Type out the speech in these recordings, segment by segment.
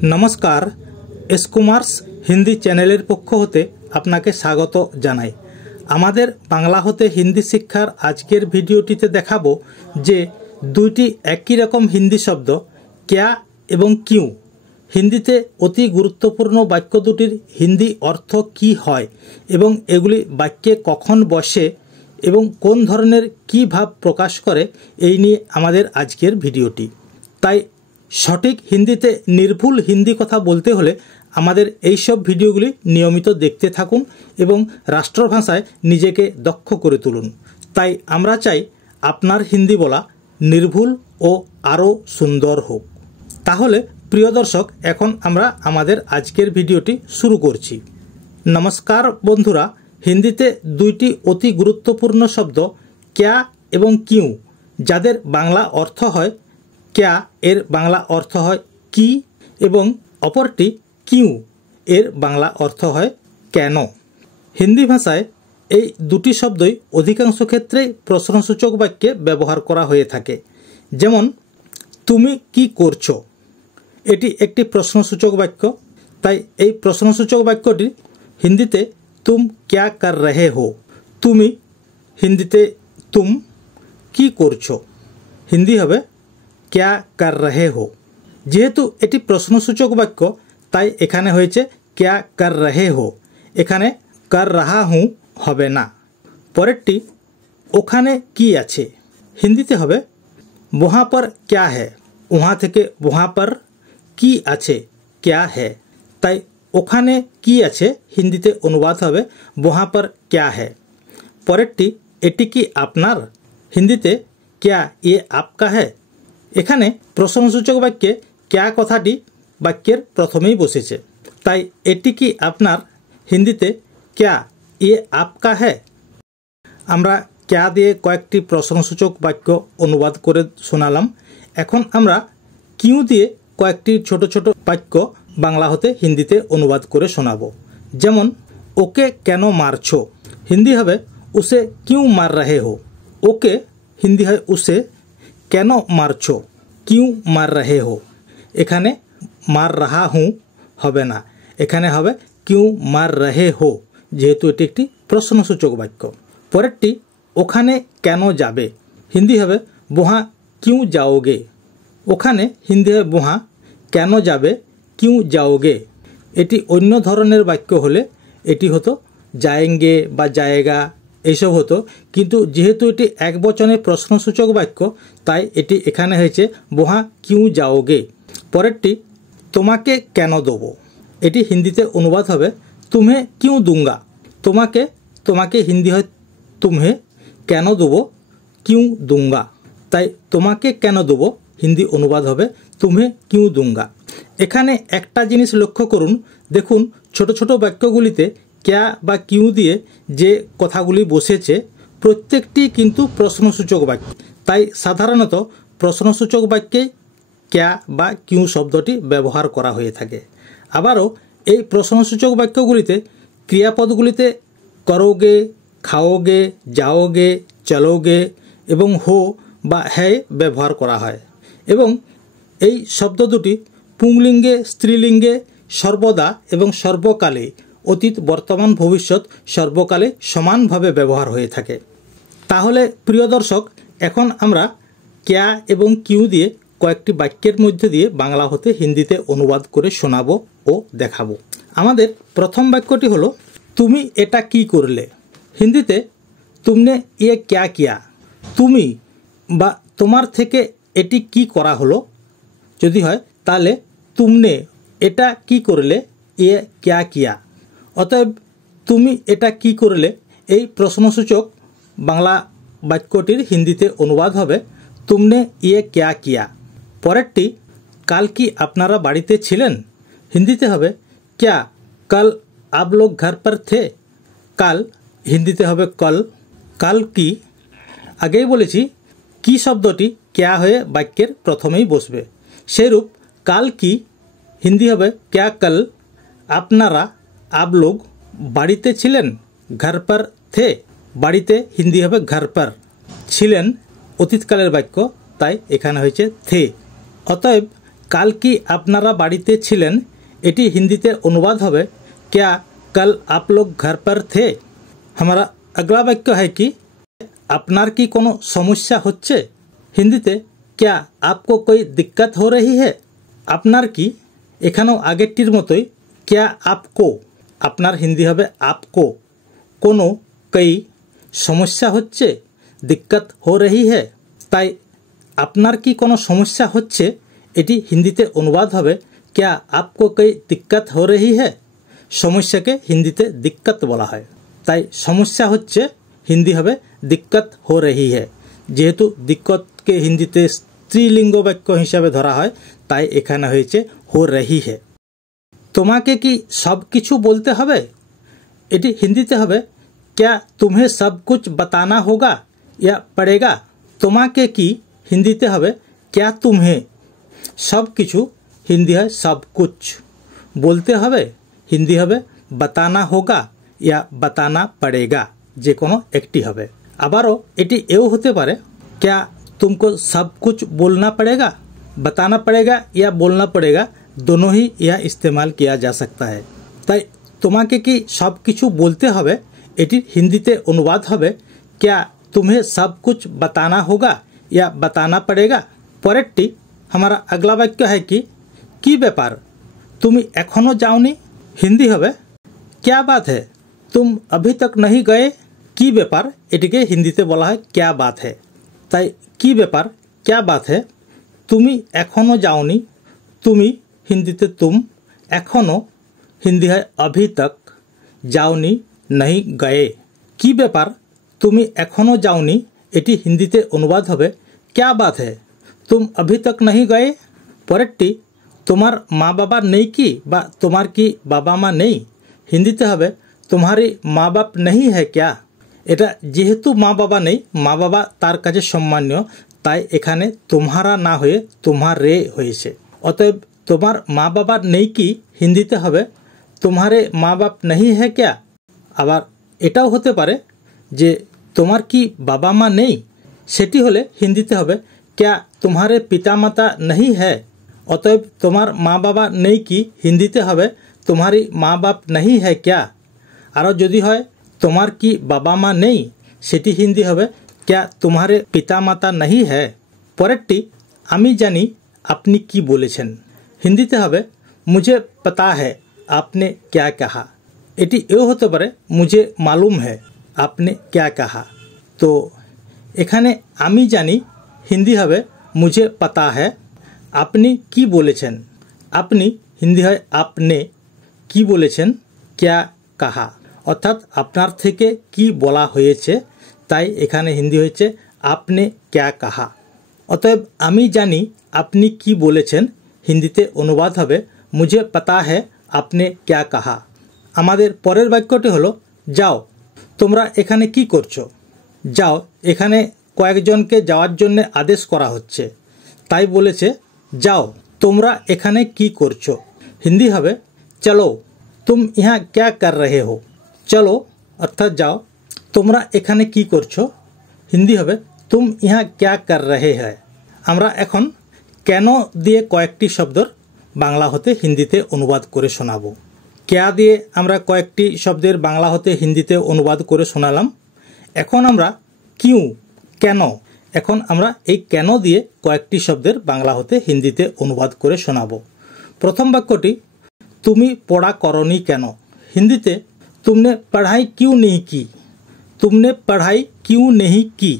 नमस्कार S Kumars Hindi चैनलेर पक्ष होते आपनाके स्वागत जानाई। आमादेर बांगला होते हिंदी शिक्षार आजकेर भिडियोटीते देखाबो जे दुइटी एकई रकम हिंदी शब्द क्या एवं क्यों हिंदीते अति गुरुत्वपूर्ण वाक्य दुटिर हिंदी अर्थ की हय एवं एगुली वाक्ये कखन बसे एवं कोन धरनेर की भाव प्रकाश करे एई निये आमादेर आजकेर भिडियोटी। ताई सठिक हिंदीते निर्भुल हिंदी कथा बोलते होले आमादेर एई सब भिडियोगुली नियमित देखते थाकुन एवं राष्ट्रभाषाय निजेके दक्ष करे तुलुन। ताई आमरा चाई आपनार हिंदी बोला निर्भुल ओ आरो सुंदर होक। ताहले प्रिय दर्शक एखन आमरा आमादेर आजकेर भिडियोटी शुरू करछि। नमस्कार बंधुरा, हिंदीते दुइटी अति गुरुत्वपूर्ण शब्द क्या एवं क्यों जादेर बांगला अर्थ हय क्या एर बांगला अर्थ है की एवं अपरटी क्यों एर बांगला अर्थ है केन। हिंदी भाषाय এই দুটি শব্দই অধিকাংশ ক্ষেত্রে প্রশ্নসূচক বাক্যে ব্যবহার করা হয়ে থাকে। যেমন তুমি কি করছো, এটি একটি প্রশ্নসূচক বাক্য। তাই এই প্রশ্নসূচক বাক্যটি হিন্দিতে तुम क्या कर रहे हो, তুমি হিন্দিতে तुम কি করছো হিন্দি হবে क्या कर रहे हो। जेहेतु एटी प्रश्नसूचक वाक्य ताई एखाने होयेछे क्या कर रहे हो, एखाने कर रहा हूँ हबे ना। परेरटी ओखाने की आछे हिंदीते हबे वहाँ पर क्या है, वहाँ थेके वहाँ पर की आछे क्या है। ताई ओखाने की आछे हिंदीते अनुवाद हबे वहाँ पर क्या है। परेरटी एटी की आपनार हिंदीते क्या ये आपका है। एखाने प्रश्नसूचक वाक्ये क्या कथाटी वाक्येर प्रथमेई बसेछे। ताई एटी की आपनार हिंदीते क्या ये आपका है। आमरा क्या दिए कयेकटी प्रश्नसूचक वाक्य अनुवाद करे शोनालाम। एखन आमरा क्यों दिए कयेकटी छोटो छोटो वाक्य बांगला होते हिंदीते अनुवाद करे शोनाबो। जेमन ओके केनो मारछो हिंदी हबे उसे क्यों मार रहे हो। ओके हिंदी है उसे, केनो मारछो क्यों मार रहे हो। एखाने मार रहा हूँ हबे ना, एखाने हबे क्यों मार रहे हो जेहेतु एटी एकटी प्रश्नसूचक वाक्य। परेरटी ओखाने केनो जाबे हिंदी हबे वहाँ क्यों जाओगे। ओखाने हिंदी है वहाँ, केनो जाबे क्यों जाओगे। एटी अन्य धरनेर वाक्य होले एटी हतो जाएंगे बा जाएगा एसब हतो, किन्तु जेहेतु एटी एक वचने प्रश्नसूचक वाक्य ताई एटी एखाने हयेछे वहाँ क्यों जाओगे। परेरटी तोमाके केनो देबो, एटी हिंदीते अनुवाद हबे तुम्हें क्यों दूंगा। तोमाके तोमाके हिंदी है तुम्हें, केनो देबो क्यों दूंगा। ताई तोमाके केनो देबो हिंदी अनुवाद हबे तुम्हें क्यों दूंगा। एखाने एकटा जिनिस लक्ष्य करुन, देखुन छोटो छोटो वाक्यगुलिते क्या बा क्यों दिए जे कथागुली बसेছে प्रत्येकटी किन्तु प्रश्नसूचक वाक्य। ताई साधारणत प्रश्नसूचक वाक्ये क्या बा क्यों शब्दटी व्यवहार करा हये थाके। आबारो এই प्रश्नसूचक वाक्यगुलिते क्रियापदगुलिते करोगे, खाओगे, जाओगे, चलोगे एवं हो बा है व्यवहार करा हय एवं এই शब्द दुटी पुंलिंगे, स्त्रीलिंगे सर्वदा एवं सर्वकाले अतीत बर्तमान भविष्यत सर्वकाले समान भावे व्यवहार हये थाके। ताहले प्रिय दर्शक एखन आमरा क्या एवं क्यों दिए कयेकटी वाक्येर मध्य दिए बांगला होते हिंदीते अनुवाद करे शोनाबो ओ देखाबो। आमादेर प्रथम वाक्यटी हलो तुमी एटा की करले। हिंदीते तुमने ये क्या किया। तुमी बा तोमार थेके एटी की करा हलो यदि हय ताहले तुमने एटा की करले ये क्या किया। अतएव तुमी एटा की करले এই প্রশ্নসূচক বাংলা বাক্যটির হিন্দিতে অনুবাদ হবে तुमने ये क्या किया। পরেরটি কাল কি আপনারা বাড়িতে ছিলেন হিন্দিতে হবে क्या कल आप लोग घर पर थे। কাল হিন্দিতে হবে कल। কাল কি আগেই বলেছি কি শব্দটি क्या হয়ে বাক্যের প্রথমেই বসবে, সেইরূপ কাল কি হিন্দি হবে क्या कल আপনারা आप लोग বাড়িতে ছিলেন घर पर थे। বাড়িতে হিন্দি হবে घर पर, ছিলেন অতীতকালের বাক্য তাই এখানে হয়েছে थे। অতএব কাল কি আপনারা বাড়িতে ছিলেন এটি হিন্দিতে অনুবাদ হবে क्या कल आप लोग घर पर थे। हमारा अगला वाक्य है कि আপনার কি কোনো সমস্যা হচ্ছে হিন্দিতে क्या आपको कोई दिक्कत हो रही है। আপনার কি এখানেও আগেরটির মতোই क्या आपको আপনার হিন্দি হবে आपको কোনো কই সমস্যা হচ্ছে दिक्कत हो रही है। তাই আপনার কি কোনো সমস্যা হচ্ছে এটি হিন্দিতে অনুবাদ হবে क्या आपको कोई दिक्कत हो रही है। সমস্যাকে হিন্দিতে दिक्कत বলা হয়, তাই সমস্যা হচ্ছে হিন্দি হবে दिक्कत हो रही है। যেহেতু दिक्कतকে হিন্দিতে স্ত্রীলিঙ্গ বাক্য হিসাবে ধরা হয় তাই এখানে হয়েছে हो रही है। তোমাকে কি সব কিছু বলতে হবে এটি হিন্দিতে হবে क्या तुम्हें सब कुछ बताना होगा या पड़ेगा। তোমাকে কি হিন্দিতে হবে क्या तुम्हें सब কিছু হিন্দি হয় सब कुछ বলতে হবে হিন্দি হবে बताना होगा या बताना पड़ेगा যে কোনো একটি হবে। আবারও এটি এও হতে পারে क्या तुमको सब कुछ बोलना पड़ेगा बताना पड़ेगा या बोलना पड़ेगा दोनों ही यह इस्तेमाल किया जा सकता है। তাই তোমাকে কি সব কিছু বলতে হবে এটির হিন্দিতে অনুবাদ হবে क्या तुम्हें सब कुछ बताना होगा या बताना पड़ेगा। পরেরটি हमारा अगला वाक्य है कि কি ব্যাপার তুমি এখনো যাওনি হিন্দি হবে क्या बात है तुम अभी तक नहीं गए। কি ব্যাপার এটিকে হিন্দিতে বলা হয় क्या बात है। তাই কি ব্যাপার क्या बात है তুমি এখনো যাওনি তুমি হিন্দিতে तुम এখনো হিন্দি হয় अभी तक যাওনি नहीं गए। কি ব্যাপার তুমি এখনো যাওনি এটি হিন্দিতে অনুবাদ হবে क्या बात है तुम अभी तक नहीं गए। পরেরটি তোমার মা বাবা নেই কি বা তোমার কি বাবা মা নেই হিন্দিতে হবে तुम्हारी माँ बाप नहीं है क्या। এটা যেহেতু মা বাবা নেই মা বাবা তার কাছে সম্মানীয় তাই এখানে তোমারা না হয়ে তোমারে হয়েছে। অতএব তোমার মা বাবা নেই কি হিন্দিতে হবে तुम्हारे माँ बाप नहीं है क्या। আবার এটাও হতে পারে যে তোমার কি বাবা মা নেই সেটি হলে হিন্দিতে হবে क्या तुम्हारे पिता माता नहीं है। অতএব তোমার মা বাবা নেই কি হিন্দিতে হবে तुम्हारी माँ बाप नहीं है क्या। আরও যদি হয় তোমার কি বাবা মা নেই সেটি হিন্দি হবে क्या तुम्हारे पिता माता नहीं है। পরেরটি আমি জানি আপনি কি বলেছেন হিন্দিতে হবে मुझे पता है आपने क्या कहा। এটি এও হতে পারে मुझे मालूम है आपने क्या कहा। তো এখানে আমি জানি হিন্দি হবে मुझे पता है আপনি কি বলেছেন আপনি হিন্দি হয় आपने কি বলেছেন क्या कहा অর্থাৎ আপনার থেকে কি বলা হয়েছে তাই এখানে হিন্দি হয়েছে आपने क्या कहा। অতএব আমি জানি আপনি কি বলেছেন হিন্দিতে অনুবাদ হবে मुझे पता है आपने क्या कहा। আমাদের পরের বাক্যটি হলো যাও তোমরা এখানে কি করছো। যাও এখানে কয়েকজনকে যাওয়ার জন্য আদেশ করা হচ্ছে তাই বলেছে যাও তোমরা এখানে কি করছো হিন্দি হবে চলো तुम यहाँ क्या कर रहे हो। চলো অর্থাৎ যাও তোমরা এখানে কি করছো হিন্দি হবে तुम यहाँ क्या कर रहे हैं। আমরা এখন কেন দিয়ে কয়েকটি শব্দর বাংলা হতে হিন্দিতে অনুবাদ করে শোনাবো। क्या দিয়ে আমরা কয়েকটি শব্দের বাংলা হতে হিন্দিতে অনুবাদ করে শোনালাম। এখন আমরা কিউ কেন এখন আমরা এই কেন দিয়ে কয়েকটি শব্দের বাংলা হতে হিন্দিতে অনুবাদ করে শোনাবো। প্রথম বাক্যটি তুমি পড়া করনি কেন হিন্দিতে तुमने पढ़ाई क्यों नहीं की। तुमने पढ़ाई क्यों नहीं की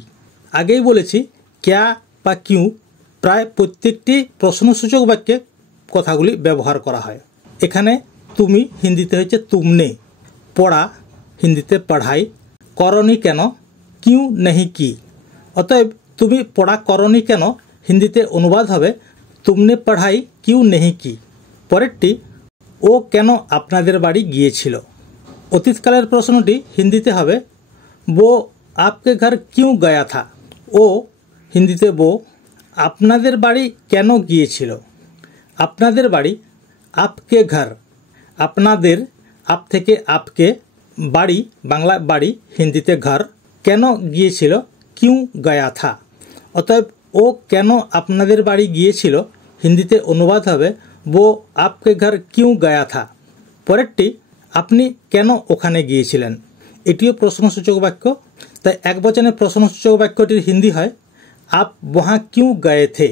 আগেই বলেছি क्या বা কিউ প্রায় প্রত্যেকটি প্রশ্নসূচক বাক্যে কথাগুলি ব্যবহার করা হয়। এখানে তুমি হিন্দিতে হচ্ছে तुमने পড়া হিন্দিতে पढ़ाई করনি কেন क्यों नहीं की। অতএব তুমি পড়া করনি কেন হিন্দিতে অনুবাদ হবে तुमने पढ़ाई क्यों नहीं की। পরেরটি ও কেন আপনাদের বাড়ি গিয়েছিল অতীতকালের প্রশ্নটি হিন্দিতে হবে वो आपके घर क्यों गया था। ও হিন্দিতে वो আপনাদের বাড়ি কেন গিয়েছিল। আপনাদের বাড়ি आपके घर আপনাদের আপ থেকে আপকে বাড়ি বাংলা বাড়ি হিন্দিতে ঘর কেন গিয়েছিল क्यों गया था। অতএব ও কেন আপনাদের বাড়ি গিয়েছিল হিন্দিতে অনুবাদ হবে वो आपके घर क्यों गया था। পরেরটি আপনি কেন ওখানে গিয়েছিলেন, এটিও প্রশ্নসূচক বাক্য। তাই একবচনের প্রশ্নসূচক বাক্যটির হিন্দি হয় आप वहाँ क्यों गए थे।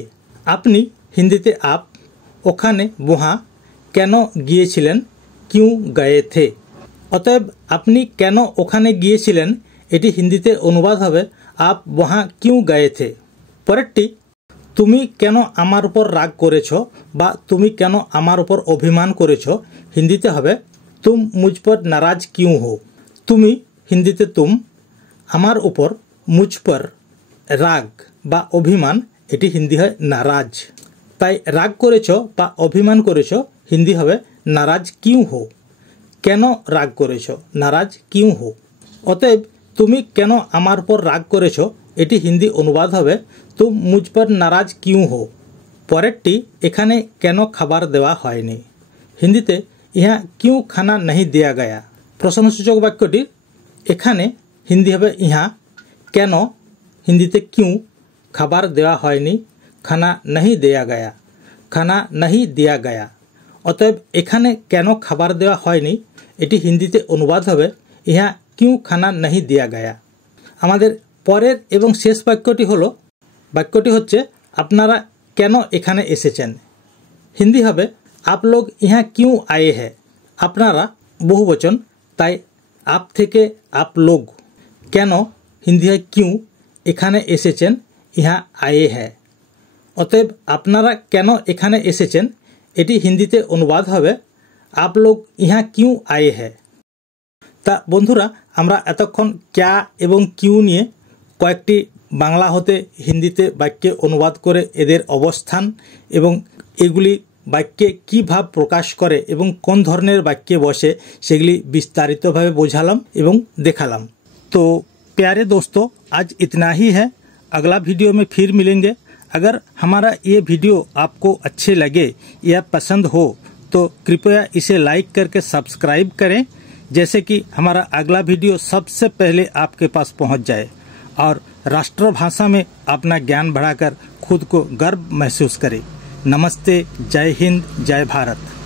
আপনি হিন্দিতে आप, ওখানে वहाँ, কেন গিয়েছিলেন क्यों गए थे। অতএব আপনি কেন ওখানে গিয়েছিলেন এটি হিন্দিতে অনুবাদ হবে आप वहाँ क्यों गए थे। পরেরটি তুমি কেন আমার উপর রাগ করেছ বা তুমি কেন আমার উপর অভিমান করেছ হিন্দিতে হবে तुम मुझ पर नाराज क्यों हो। তুমি হিন্দিতে तुम, আমার উপর मुझ पर রাগ বা অভিমান এটি হিন্দি হয় নারাজ। তাই রাগ করেছ বা অভিমান করেছ হিন্দি হবে নারাজ কিউ হো। কেন রাগ করেছ নারাজ কিউ হো। অতএব তুমি কেন আমার উপর রাগ করেছ এটি হিন্দি অনুবাদ হবে তুম মুঝ পর নারাজ কিউ হো। পরেরটি এখানে কেন খাবার দেওয়া হয়নি হিন্দিতে ইহা কিউ খানা নাহি দেয়া গায়া। প্রশ্নসূচক বাক্যটি এখানে হিন্দি হবে ইহা, কেন হিন্দিতে কিউ, খাবার দেওয়া হয়নি, খানা নাহি দেয়া গায়া, খানা নাহি দেয়া গায়া। অতএব এখানে কেন খাবার দেওয়া হয়নি এটি হিন্দিতে অনুবাদ হবে ইহা কিউ খানা নাহি দেয়া গায়া। আমাদের পরের এবং শেষ বাক্যটি হচ্ছে আপনারা কেন এখানে এসেছেন হিন্দি হবে आप लोग यहाँ क्यों आए हैं। আপনারা বহুবচন তাই आप থেকে आप लोग, কেন হিন্দি হয় কিউ, এখানে এসেছেন ইহা আয়ে হ্যাঁ। অতএব আপনারা কেন এখানে এসেছেন এটি হিন্দিতে অনুবাদ হবে आप लोग यहाँ क्यों आए हैं। তা বন্ধুরা আমরা এতক্ষণ ক্যা এবং কিউ নিয়ে কয়েকটি বাংলা হতে হিন্দিতে বাক্যে অনুবাদ করে এদের অবস্থান এবং এগুলি বাক্যে কী ভাব প্রকাশ করে এবং কোন ধরনের বাক্যে বসে সেগুলি विस्तारितভাবে বোঝালাম এবং দেখালাম। तो प्यारे दोस्तों आज इतना ही है, अगला वीडियो में फिर मिलेंगे। अगर हमारा ये वीडियो आपको अच्छे लगे या पसंद हो तो कृपया इसे लाइक करके सब्सक्राइब करें, जैसे कि हमारा अगला वीडियो सबसे पहले आपके पास पहुंच जाए और राष्ट्रभाषा में अपना ज्ञान बढ़ाकर खुद को गर्व महसूस करें। नमस्ते, जय हिंद, जय भारत।